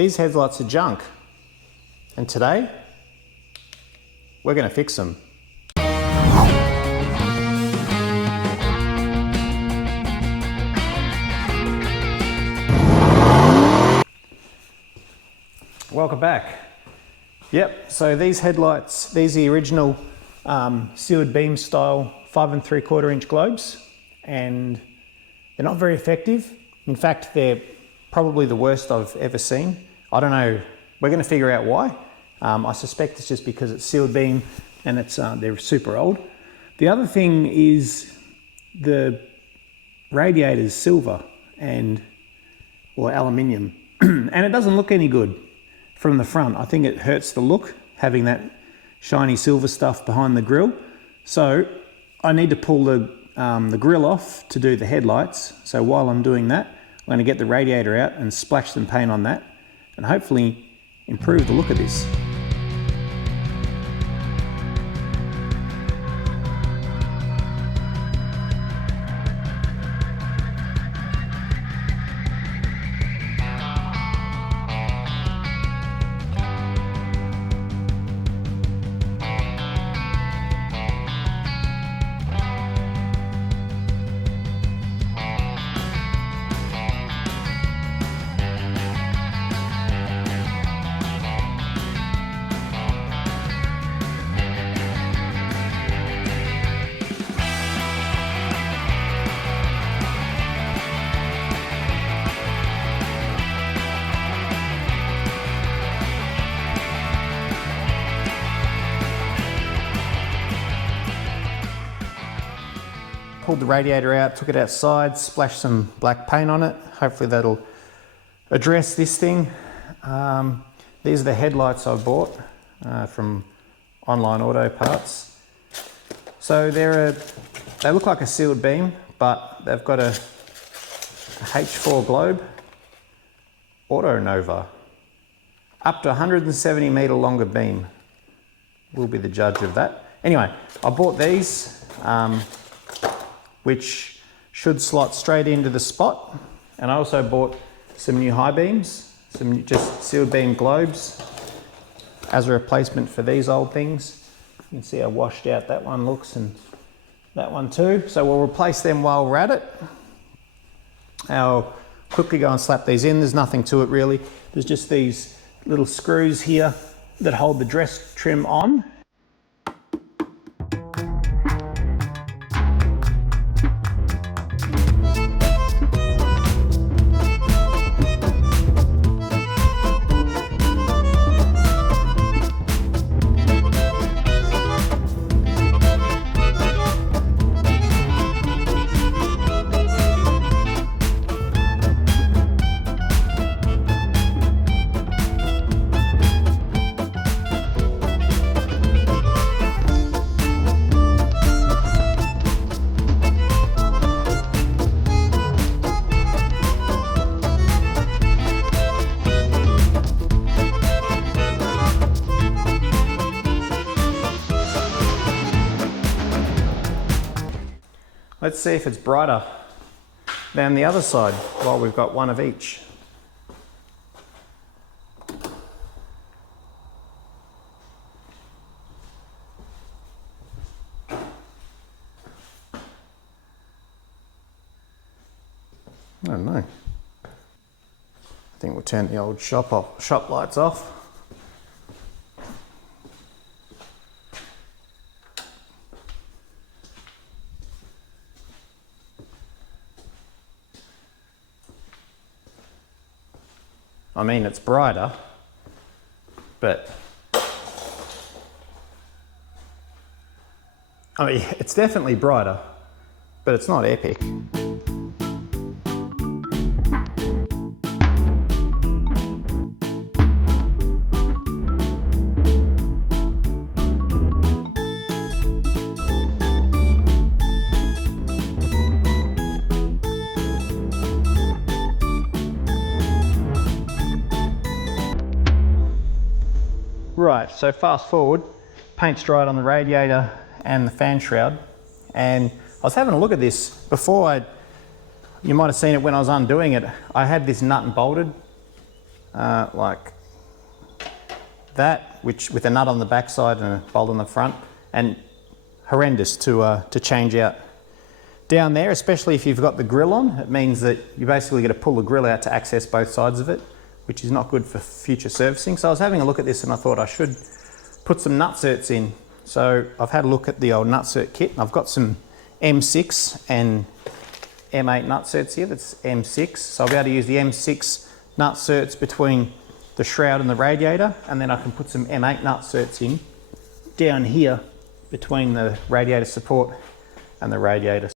these headlights are junk. And today, we're going to fix them. Welcome back. Yep, so these headlights, these are the original sealed beam style 5 3/4 inch globes, and they're not very effective. In fact, they're probably the worst I've ever seen. I don't know, we're going to figure out why. I suspect it's just because it's sealed beam and it's they're super old. The other thing is the radiator's silver or aluminium, and it doesn't look any good from the front. I think it hurts the look having that shiny silver stuff behind the grille. So I need to pull the grille off to do the headlights. So while I'm doing that, I'm going to get the radiator out and splash some paint on that and hopefully improve the look of this. Pulled the radiator out, took it outside, splashed some black paint on it. Hopefully that'll address this thing. These are the headlights I bought from Online Auto Parts. So they look like a sealed beam, but they've got a H4 globe, Auto Nova, up to 170 meter longer beam. We'll be the judge of that. Anyway, I bought these, which should slot straight into the spot. And I also bought some new high beams, some just sealed beam globes as a replacement for these old things. You can see how washed out that one looks, and that one too. So we'll replace them while we're at it. I'll quickly go and slap these in. There's nothing to it really. There's just these little screws here that hold the dress trim on. Let's see if it's brighter than the other side while we've got one of each. I don't know. I think we'll turn the old shop lights off. I mean, it's brighter, but I mean, it's definitely brighter, but it's not epic. Right, so fast forward, paint's dried on the radiator and the fan shroud, and I was having a look at this before. You might have seen it when I was undoing it. I had this nut and bolted like that, which with a nut on the back side and a bolt on the front, and horrendous to change out. Down there, especially if you've got the grill on, it means that you basically got to pull the grill out to access both sides of it, which is not good for future servicing. So I was having a look at this and I thought I should put some nutserts in. So I've had a look at the old nutsert kit, and I've got some M6 and M8 nutserts here. That's M6, so I'll be able to use the M6 nutserts between the shroud and the radiator, and then I can put some M8 nutserts in down here between the radiator support and the radiator.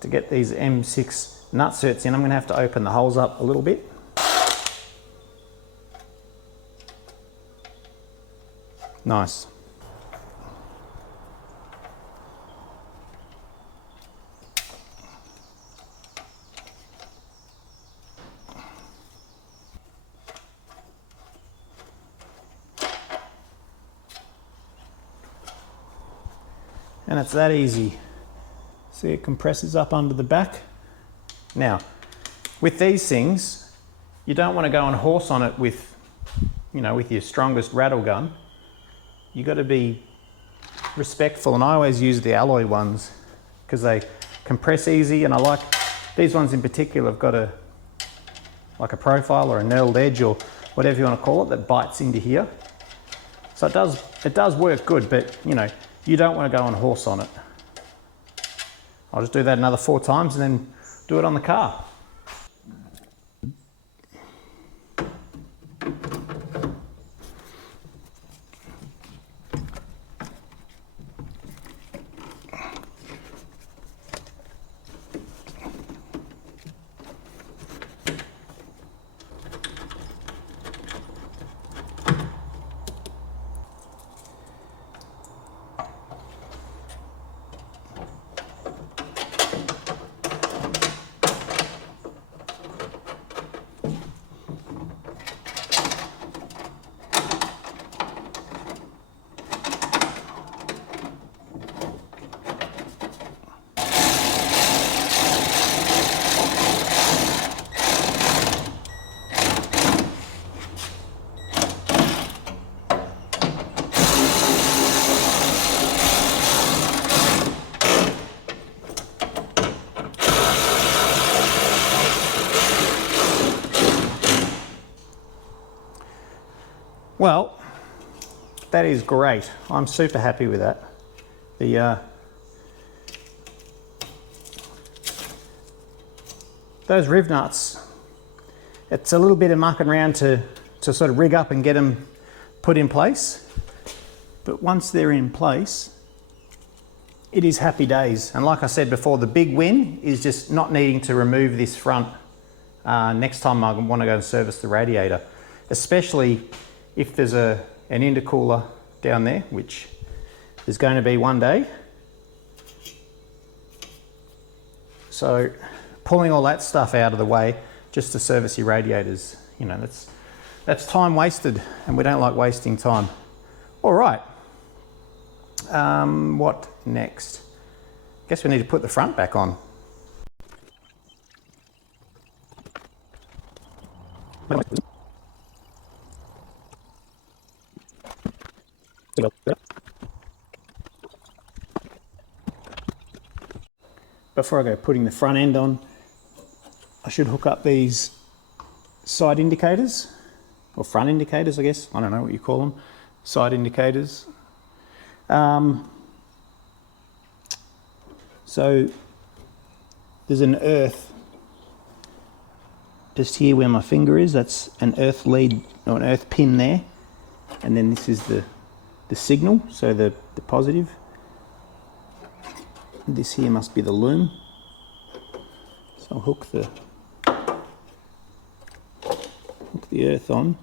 To get these M6 nutserts in, I'm going to have to open the holes up a little bit. Nice. And it's that easy. See, it compresses up under the back. Now, with these things, you don't want to go and horse on it with, you know, with your strongest rattle gun. You got to be respectful, and I always use the alloy ones because they compress easy, and I like these ones in particular. Have got a like a profile or a knurled edge or whatever you want to call it that bites into here. So it does work good, but you know, you don't want to go and horse on it. I'll just do that another 4 times and then do it on the car. Well, that is great. I'm super happy with that. Those riv nuts, it's a little bit of mucking around to sort of rig up and get them put in place. But once they're in place, it is happy days. And like I said before, the big win is just not needing to remove this front next time I want to go and service the radiator, especially if there's an intercooler down there, which there's going to be one day. So pulling all that stuff out of the way just to service your radiators, you know, that's time wasted, and we don't like wasting time. All right, what next? Guess we need to put the front back on. Before I go putting the front end on, I should hook up these side indicators, or front indicators, I guess. I don't know what you call them. Side indicators. So there's an earth just here where my finger is. That's an earth lead or an earth pin there, and then this is the signal, so the positive. This here must be the loom. So I'll hook the earth on.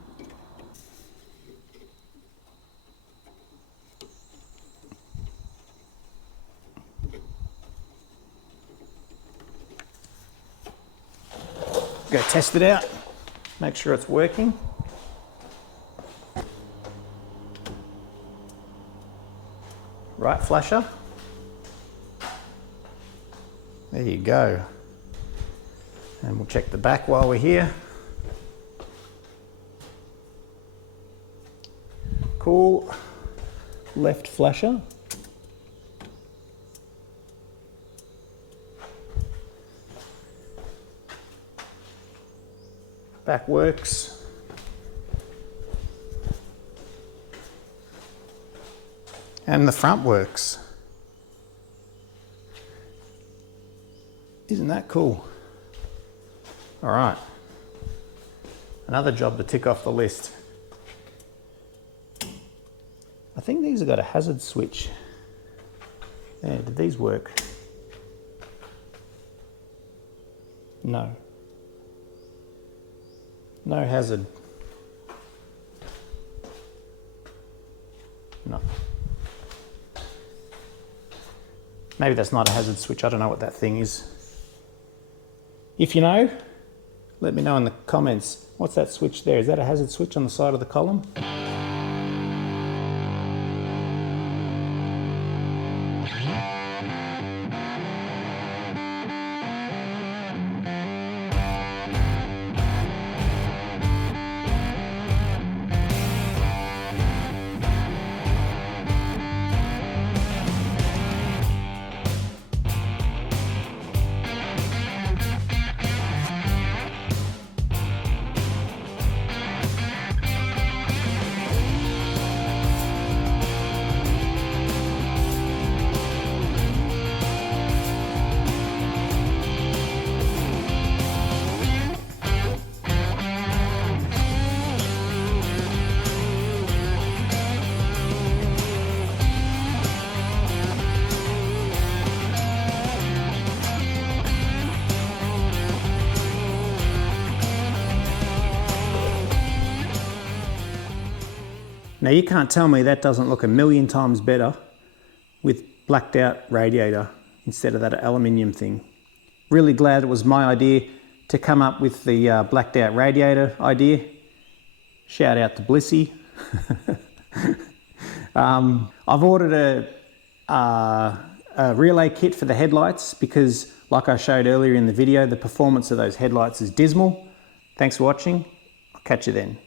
Go test it out, make sure it's working. Right flasher. There you go. And we'll check the back while we're here. Cool left flasher. Back works. And the front works. Isn't that cool? All right, another job to tick off the list. I think these have got a hazard switch. Yeah, did these work? No. No hazard. No. Maybe that's not a hazard switch. I don't know what that thing is. If you know, let me know in the comments. What's that switch there? Is that a hazard switch on the side of the column? Now you can't tell me that doesn't look a million times better with blacked out radiator instead of that aluminium thing. Really glad it was my idea to come up with the blacked out radiator idea. Shout out to Blissy. I've ordered a relay kit for the headlights because, like I showed earlier in the video, the performance of those headlights is dismal. Thanks for watching. I'll catch you then.